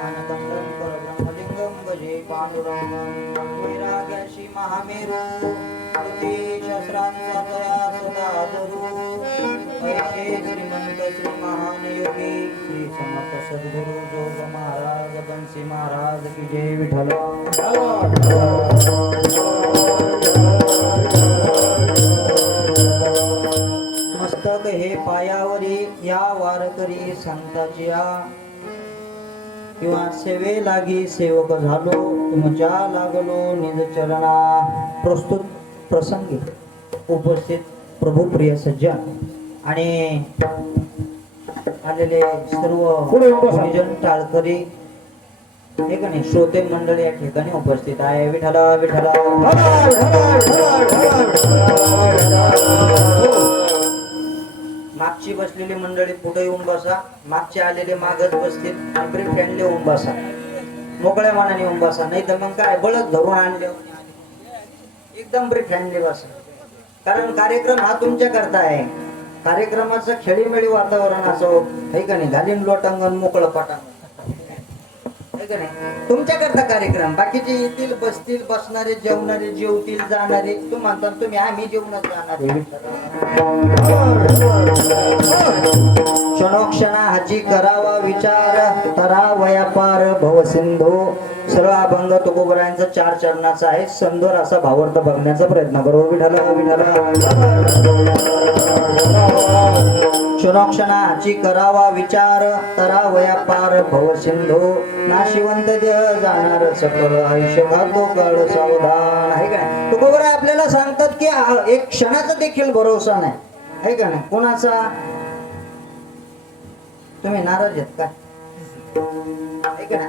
ज्ञानकंडं परब्रह्मलिंगं भजे पांडुरंगं वैराग्याशी महामेरू सहस्रांचा दया सदा धरू ऐसे श्रीमंत श्री महान योगी श्री समर्थ सद्गुरु जोग महाराज बंसी महाराज की जय विठ्ठल मस्तक हे पायावरी या वारकरी संताच्या किंवा सेवे लागी सेवक झालो तुमच्या लागलो निज चरणा प्रस्तुत प्रसंगी उपस्थित प्रभू प्रिय सज्जन आणि आलेले सर्व निजन टाळकरी एक नाही श्रोते मंडळी या ठिकाणी उपस्थित आहे विठ्ठल विठ्ठल मागची बसलेली मंडळी पुढे येऊन बसा मागचे आलेले मागच बसतील आणि फ्रेंडली येऊन बसा मोकळ्या मनाने येऊन बसा नाही तर मग काय बळच धरून आणले एकदम फ्रेंडली बसा कारण कार्यक्रम हा तुमच्या करता आहे कार्यक्रमाचं खेळीमेळी वातावरण असो हे का नाही घालीन लोटांगण मोकळं पटांगण तुमच्या करता कार्यक्रम बाकीचे येतील बसतील बसणारे जेवणारे जेवतील जाणारे तू म्हणता तुम्ही आम्ही जेवणात जाणारे क्षणोक्षणा हाची करावा विचार तरा वयापार भव सिंधू सर्व अभंग तुकोबरायांचा 4 चरणाचा आहे सुंदर असा भावार्थ बघण्याचा प्रयत्न करू विठ्ठल विठ्ठल क्षणोक्षणा हाची करावा विचार तरा वयापार भव सिंधू नाशिवंत देह जाणार सकळ आयुष्य घातो काळ सावधान आहे का तुकोबरा आपल्याला सांगतात की एक क्षणाचा देखील भरोसा नाही आहे का नाही कोणाचा तुम्ही नाराज आहेत का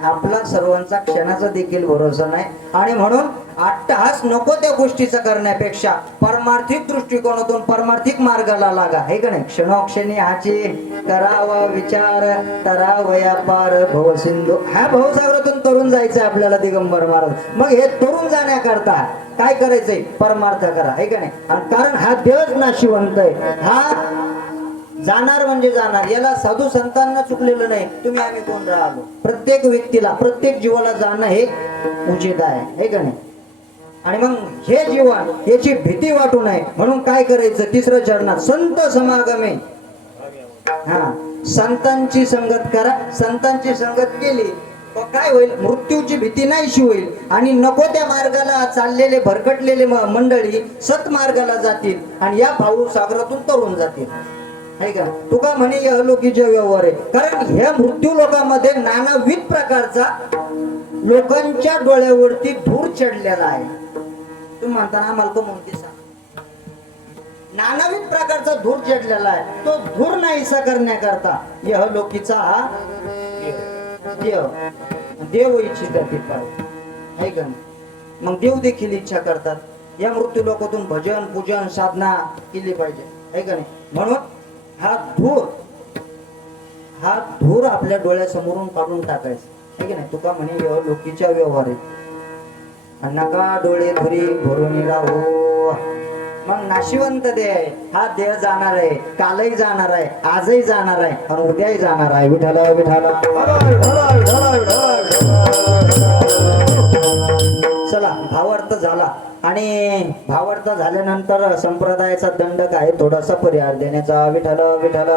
आपला सर्वांचा क्षणाचा देखील भरोसा नाही आणि म्हणून अट्टहास नको त्या गोष्टीचा करण्यापेक्षा परमार्थिक दृष्टिकोनातून परमार्थिक मार्गाला लागा हे का नाही क्षणोक्षणी हाची करावा विचार तरा वयापार भव सिंधू ह्या भवसागरातून तरुण जायचंय आपल्याला दिगंबर महाराज मग हे तरुण जाण्याकरता काय करायचंय परमार्थ करा हे का नाही कारण हा देवच नाशिवंत आहे हा जाणार म्हणजे जाणार याला साधू संतांना चुकलेलं नाही तुम्ही आम्ही कोण राहिलो प्रत्येक व्यक्तीला प्रत्येक जीवाला जाणं हे उचित आहे का नाही आणि मग हे जीवन याची भीती वाटू नये म्हणून काय करायचं तिसरं चरणात संत समागमे हा संतांची संगत करा संतांची संगत केली काय होईल मृत्यूची भीती नाहीशी होईल आणि नको त्या मार्गाला चाललेले भरकटलेले मंडळी सतमार्गाला जातील आणि या भाऊ सागरातून तरुण जातील का तुका म्हणे यहलोकीचे व्यवहार आहे कारण ह्या मृत्यू लोकांमध्ये नानाविध प्रकारचा लोकांच्या डोळ्यावरती धूर चढलेला आहे तुम्ही म्हणताना आम्हाला तो म्हणते नानाविध प्रकारचा धूर चढलेला आहे तो धूर नाहीसा करण्याकरता यहलोकीचा हा देव इच्छितात आहे का मग देव देखील इच्छा करतात या मृत्यू लोकातून भजन पूजन साधना केली पाहिजे आहे का नाही म्हणून हा धूर आपल्या डोळ्यासमोरून काढून टाकायचा ठीक आहे ना तुका म्हणे लोकीच्या व्यवहार आहे नका डोळे धुरी भरून राहू मग नाशिवंत देह आहे हा देह जाणार आहे कालही जाणार आहे आजही जाणार आहे आणि उद्याही जाणार आहे विठ्ठल विठ्ठल चला भावार्थ झाला आणि भावार्थ झाल्यानंतर संप्रदायाचा दंडक आहे थोडासा परिहार देण्याचा विठ्ठल विठ्ठल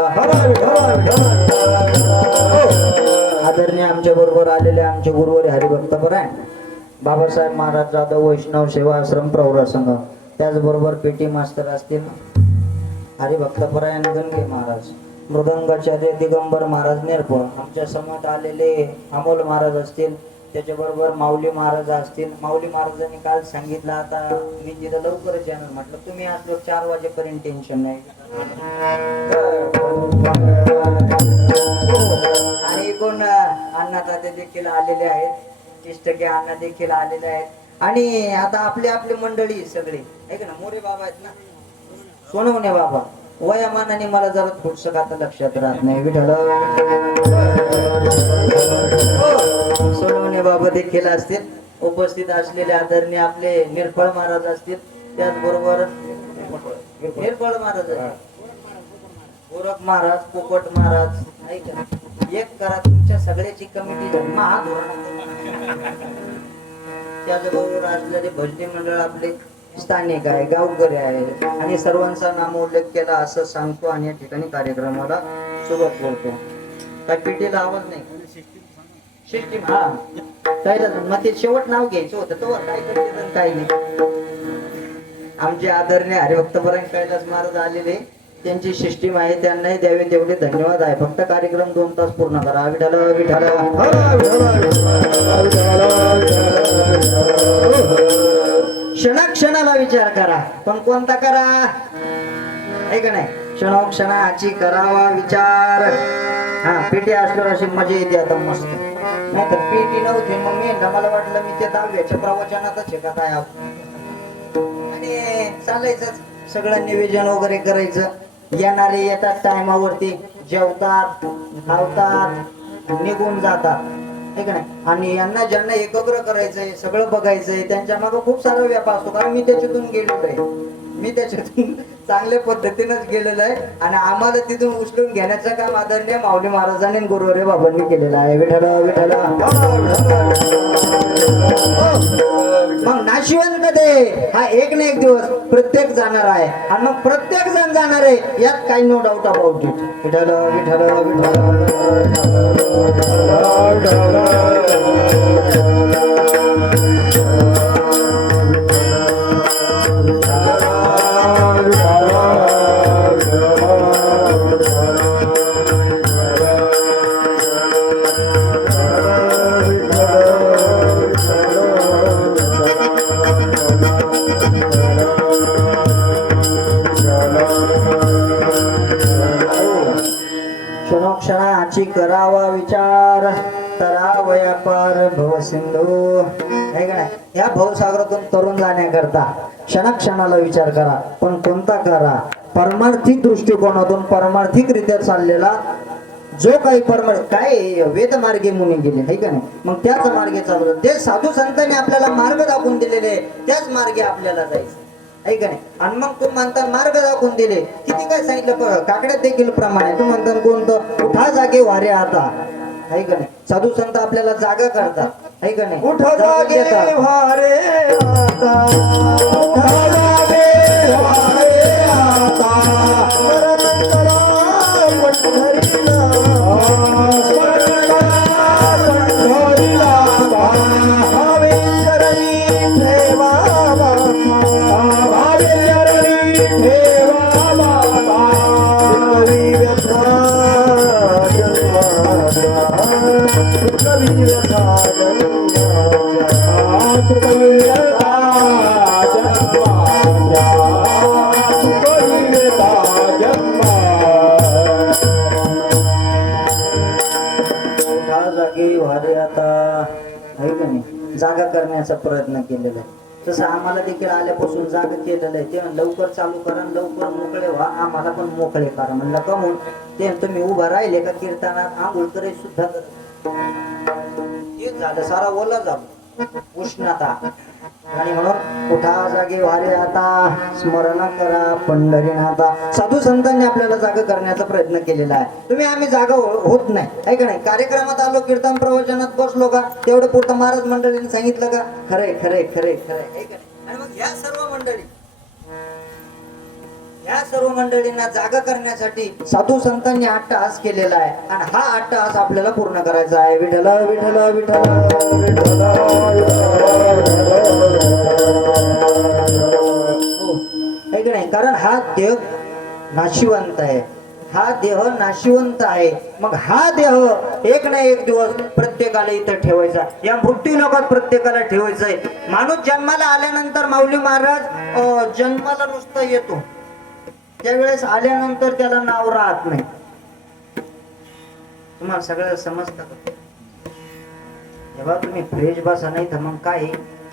आदरणीय आमच्या बरोबर आलेले आमचे गुरुवारी हरिभक्त परायण बाबासाहेब महाराज जाधव वैष्णव सेवा आश्रम प्रवरा संघ त्याचबरोबर पेटी मास्तर असतील हरिभक्त परायण गणगे महाराज मृदंगाचार्य दिगंबर महाराज नेरपळ आमच्या समोर आलेले अमोल महाराज असतील त्याच्याबरोबर माऊली महाराज असतील माऊली महाराजांनी काल सांगितलं आता मी तिथं लवकरच येणार म्हटलं तुम्ही असलो 4 वाजेपर्यंत टेन्शन नाही आणि कोण अण्णा तात्या देखील आलेले आहेत 30% अण्णा देखील आलेले आहेत आणि आता आपली आपली मंडळी सगळी आहे का ना मोरे बाबा आहेत ना सोनवणे बाबा वयामानाने मला जरा थोडस आता लक्षात राहत नाही विठ्ठल सोनवणे बाबा देखील असतील उपस्थित असलेले आदरणीय आपले निरफळ महाराज असतील त्याचबरोबर निरफळ महाराज गोरख महाराज पोपट महाराज एक करा, तुमच्या सगळ्याची कमिटी महाधोरण. त्याचबरोबर असलेले भजनी मंडळ आपले स्थानिक आहे, गावकरी आहे आणि सर्वांचा नामोल्लेख केला असं सांगतो आणि या ठिकाणी कार्यक्रमाला सुरुवात करतो. काय पेटीला आवाज नाही, सिस्टीम हा काय मग ते शेवट नाव घ्यायचं होतं तो काय करते काही नाही. आमचे आदरणीय हरिभक्तपरायण कैलास महाराज आलेले, त्यांची सिस्टीम आहे, त्यांनाही द्यावे तेवढे धन्यवाद आहे. फक्त कार्यक्रम 2 तास पूर्ण करा. विठाला विठाला क्षणाक्षणाला विचार करा, पण कोणता करा आहे का नाही. क्षणोक्षणाची करावा विचार. हा पेटी असल्यावर अशी मजा येते आता मस्त. नाही तर पेटी नव्हती मग मी मला वाटलं मी त्या 10व्याच्या प्रवचनातच शिकत आहे आणि चालायचं सगळं नियोजन वगैरे करायचं. येणारे येतात टायमावरती, जेवतात, खावतात, निघून जातात ठीक नाही. आणि यांना ज्यांना एकाग्र करायचंय, सगळं बघायचंय, त्यांच्या मागे खूप सारा व्यापार असतो. कारण मी त्याच्यातून गेलेलो आहे, मी त्याच्यातून चांगल्या पद्धतीनंच गेलेलो आहे आणि आम्हाला तिथून उचलून घेण्याचं काम आदरणीय माऊली महाराजांनी आणि गुरुवारी बाबांनी केलेलं आहे. विठ्ठल विठ्ठल. मग नाशिवंत दे हा एक ना एक दिवस प्रत्येक जाणार आहे आणि मग प्रत्येक जण जाणार आहे, यात काही no doubt about it. Vitthal Vitthal क्षणाची करावा विचार, तरावया पार भव सिंधू. आहे का नाही. या भवसागरातून तरुण जाण्याकरता क्षणाक्षणाला विचार करा, पण कोणता करा. परमार्थिक दृष्टिकोनातून परमार्थिक रित्या चाललेला जो काही काय वेद मार्गे मुनी गेले आहे का नाही. मग त्याच मार्गे चालवलं, ते साधू संतांनी आपल्याला मार्ग दाखवून दिलेले, त्याच मार्गे आपल्याला जायचं आहे का नाही. आणि मग तू म्हणता मार्ग दाखवून दिले, किती काय सांगितलं काकड्यात देखील प्रमाण आहे. तू म्हणता कोणतं, उठा जागे वारे आता आहे का नाही. साधू संत आपल्याला जागा करतात आहे का नाही. उठा जागे वारे आता, उठा जागे वारे आता, स्मरण करा पंढरीला, स्मरण करा पंढरीला, भावे चरणी ठेवा बाबा, भावे चरणी ठेवा बाबा, सुखवी व्यथा सुखवी व्यथा सुखवी व्यथा सुखवी व्यथा जागे वारे आता आहे का नाही. जागा करण्याचा प्रयत्न केलेला आहे. तसं आम्हाला देखील आल्यापासून जागा केलेलं आहे. ते लवकर चालू करा, लवकर मोकळे व्हा, आम्हाला पण मोकळे करा म्हणलं. कमून ते तुम्ही उभा राहिले का कीर्तनात आंघोळ करे सुद्धा तेच झालं, सारा ओला झालो उष्णता. आणि म्हणून उठा जागे वारे आता, स्मरण करा पंढरीनाथा. साधू संतांनी आपल्याला जागा करण्याचा प्रयत्न केलेला आहे. तुम्ही आम्ही जागा होत नाही आहे का नाही. कार्यक्रमात आलो, कीर्तन प्रवचनात बसलो का, तेवढं पुरतं महाराज मंडळीने सांगितलं का, खरंय खरंय खरंय खरंय आहे का नाही. आणि मग या सर्व मंडळींना जागा करण्यासाठी साधू संतांनी अट्टहास केलेला आहे आणि हा अट्टहास आपल्याला पूर्ण करायचा आहे. विठ्ठल विठ्ठल विठ्ठल विठ्ठल आहे की नाही. कारण हा देह नाशिवंत आहे, हा देह नाशिवंत आहे. मग हा देह एक ना एक दिवस प्रत्येकाला इथं ठेवायचा, या मृत्यू लोकात प्रत्येकाला ठेवायचंय. माणूस जन्माला आल्यानंतर माऊली महाराज जन्माला नुसतं येतो, त्यावेळेस आल्यानंतर त्याला नाव राहत नाही. तुम्हाला सगळं समजतं का. जेव्हा तुम्ही फ्रेश बसा नाही तर मग काय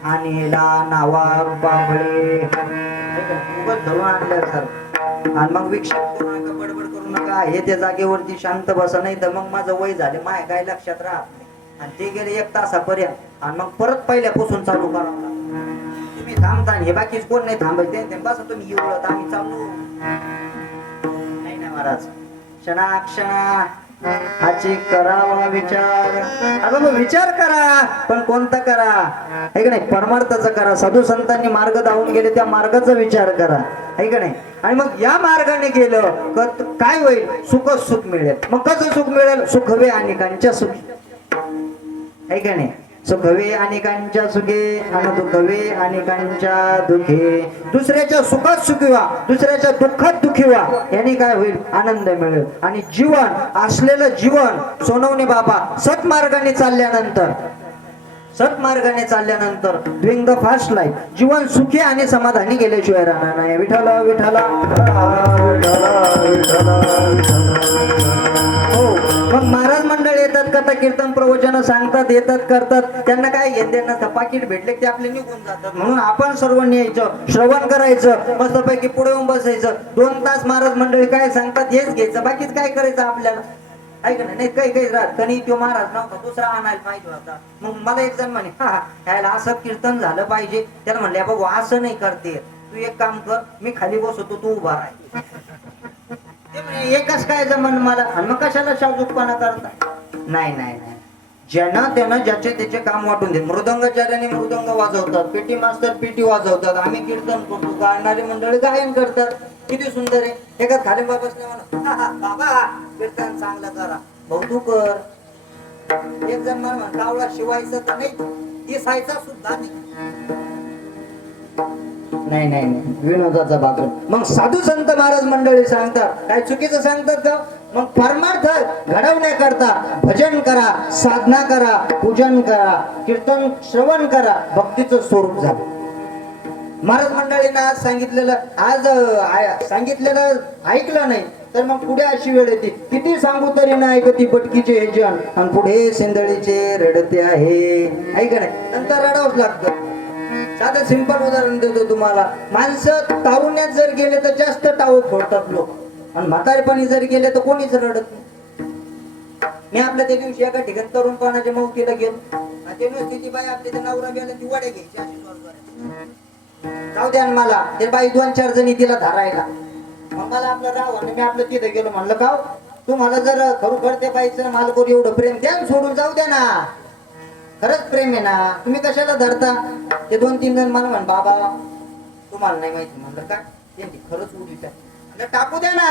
आणेला नावा रुपाबळे उगाच धरून आणल्यासारखं. आणि मग विक्षेप करू नका, बडबड करू नका, हे त्या जागेवरती शांत बसा, नाही तर मग माझं वय झाले माय काय लक्षात राहत नाही. आणि ते गेले 1 तासापर्यंत आणि मग परत पहिल्यापासून चालू करा. तुम्ही थांबता, हे बाकीच कोण नाही थांबायचे, बसा तुम्ही एवढं आम्ही चालू नाही ना महाराज. क्षणाक्षणा हाची करावा विचार. अगं मग विचार करा, पण कोणता करा? आहे का नाही? परमार्थाचा करा. साधू संतांनी मार्ग दावून गेले, त्या मार्गाचा विचार करा. आहे का नाही? आणि मग या मार्गाने गेलं काय होईल? सुखच सुख मिळेल. मग कसं सुख मिळेल? सुखवे अनेकांच्या सुखी. आहे का नाही? सुखवे अनेकांच्या सुखे आणि दुखवे अनेकांच्या दुखे. दुसऱ्याच्या सुखात सुखी व्हा, दुसऱ्याच्या दुःखात दुखी व्हा. याने काय होईल? आनंद मिळेल. आणि जीवन असलेलं जीवन सोनवणे बाबा सत्मार्गाने चालल्यानंतर, सत्मार्गाने चालल्यानंतर डुईंग द फास्ट लाईफ, जीवन सुखी आणि समाधानी गेल्याशिवाय राहणार नाही. विठ्ठला विठ्ठला. हो, मग महाराज मंडळ येतात, कथा कीर्तन प्रवचन सांगतात, येतात, करतात. त्यांना काय घेते ना, पाकिट भेटले ते आपले निघून जातात. म्हणून आपण सर्वांनी यायचं, श्रवण करायचं, मस्तपैकी पुढे येऊन बसायचं. 2 तास महाराज मंडळी काय सांगतात हेच घ्यायचं, बाकीच काय करायचं आपल्याला? ऐक ना, नाही काही राहत कणी तो महाराज नव्हता, दुसरा आणायला पाहिजे होता. मग मला एक जण म्हणे, हा यायला असं कीर्तन झालं पाहिजे. त्याला म्हणले, बघू असं नाही करते, तू एक काम कर, मी खाली बसवतो, तू उभा राह. ते म्हणे एकच काय जमन मला. आणि मग कशाला शाजूकपणा करता? नाही नाही नाही, ज्यानं त्यानं ज्याचे त्याचे काम वाटून देत. मृदंगाचार्याने मृदंग वाजवतात, पेटी मास्तर पेटी वाजवतात, आम्ही कीर्तन करतो, गाणारी मंडळी गायन करतात. किती सुंदर आहे. एकाच खाली बाबासने म्हणा, बाबा कीर्तन चांगलं करा, भाऊ तू कर. एक जण मला म्हणा, कावळा शिवायचं तर नाही, दिसायचा सुद्धा नाही. नाही नाही नाही, विनोदाचा भाग. मग साधू संत महाराज मंडळी सांगतात, काय चुकीचं सांगतात का? मग परमार्थ घडवण्याकरता भजन करा, साधना करा, पूजन करा, कीर्तन श्रवण करा. भक्तीचं स्वरूप झालं. महाराज मंडळींना आज सांगितलेलं, सांगितलेलं ऐकलं नाही तर मग पुढे अशी वेळ येते, किती सांगू तरी नाही ऐकती बटकीचे हे जन, आणि पुढे सेंदळीचे रडते आहे. ऐक नाही, नंतर रडावंच लागतं. साधं सिंपल उदाहरण देतो तुम्हाला. माणसं तारुण्यात जर गेले तर जास्त टाळू फोडतात लोक, आणि म्हातारपणी जर गेले तर कोणीच रडत नाही. मी आपल्या त्या दिवशी एका ठिकाणी तरुणपणाच्या मौतीला गेलो, आणि तिची बाई आपल्या त्या नवरा गेला, ती वडे घ्यायची अशी स्वर्गात. जाऊ द्या मला, ते बाई 2-4 जणी तिला धरायला. मग मला आपलं राव, आणि मी आपलं तिथे गेलो. म्हणलं का तुम्हाला जर खरोखर ते बाईचं मालकोर एवढं प्रेम द्या, सोडून जाऊ द्या ना. खरंच प्रेम आहे ना, तुम्ही कशाला धरता? ते 2-3 जण मला म्हण, बाबा तुम्हाला नाही माहिती. म्हणलं काय? त्यांची खरंच उडीच आहे. म्हणलं टाकू द्या ना.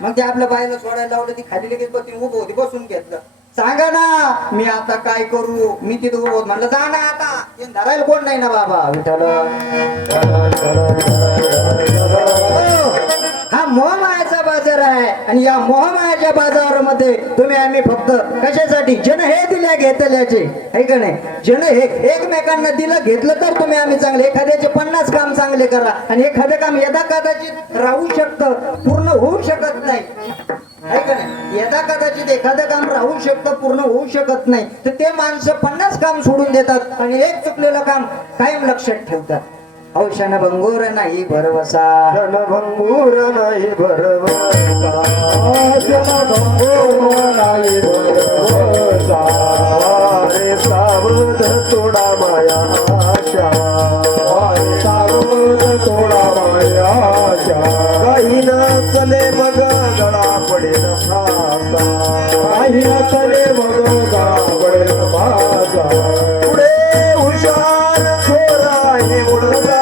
मग ते आपल्या बाईला सोडायला लावलं, ती खाली लगेच बसून उभं होती, बसून घेतलं. सांगा ना मी आता काय करू? मी तिथं उभं होत. म्हणलं जा ना आता, ते धरायला कोण नाही ना बाबा. विठ्ठल, हा मोहमायाचा बाजार आहे, आणि या मोहमायाच्या बाजारामध्ये तुम्ही आम्ही फक्त कशासाठी? जन हे दिल्या घेतल्याचे. आहे का नाही? जन हे एकमेकांना दिलं घेतलं तर तुम्ही आम्ही चांगले. एखाद्याचे 50 काम चांगले करा, आणि एखादं काम यदा कदाचित राहू शकतं, पूर्ण होऊ शकत नाही. आहे का नाही? यदा कदाचित एखादं काम राहू शकतं, पूर्ण होऊ शकत नाही, तर ते माणसं 50 काम सोडून देतात, आणि एक चुकलेलं काम कायम लक्षात ठेवतात. औषण भंगूर नाही भरवसा, भंगूर नाही भरवसा, भंगूर नाही भरवसा. रे सावध तोडा माया आशा, सावध तोडा माया आशा. काही नसले मग गळा पडेल फासा, काही नसले मग गळा पडेल फासा. पुढे हुशार छोरा हे उडसा.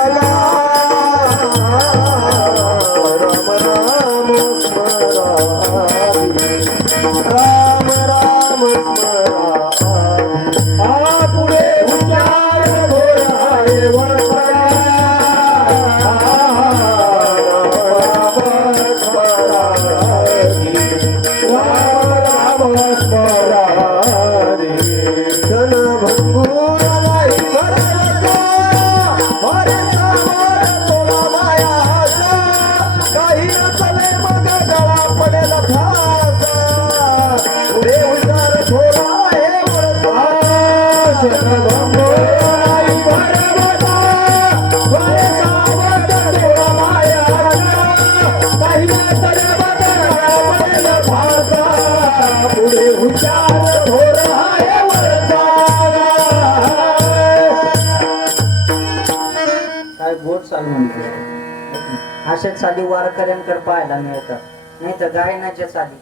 अशाच साली वारकऱ्यांकडे पाहायला मिळतात, नाही तर गायनाच्या साली.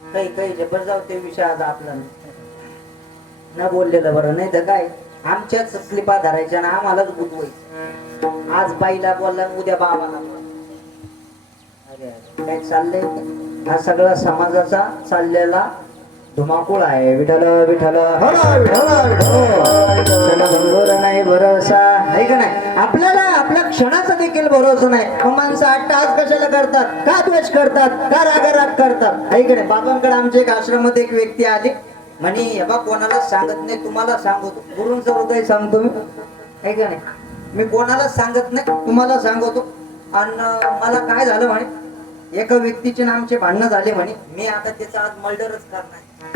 काही काही जबर जाऊ ते विषय आज आपला नाही. न बोललेलं बरं, नाही तर काय आमच्याच स्लिपा धरायच्या ना आम्हालाच बुजवायचं. आज बाईला बोलला आणि उद्या बाबाला बोलला. अरे अरे, काय चाललंय हा सगळा समाजाचा चाललेला धुमाकूळ आहे. विठ्ठल विठ्ठल क्षणभंगुर नाही भरोसा आहे का नाही. आपल्याला आपल्या क्षणाचा देखील भरोसा नाही. मग माणसं 8 तास कशाला करतात, का द्वेष करतात, का रागाराग करतात आहे का नाही. बाबांकडे आमच्या एक आश्रमात एक व्यक्ती आली म्हणे, हे बा कोणाला सांगत नाही, तुम्हाला सांगतो. गुरूंचं हृदय सांगतो मी आहे का नाही. मी कोणाला सांगत नाही, तुम्हाला सांगतो. आणि मला काय झालं म्हणे, एका व्यक्तीचे नामचे भांडणं झाले म्हणे. मी आता त्याचा आज मर्डरच करणार.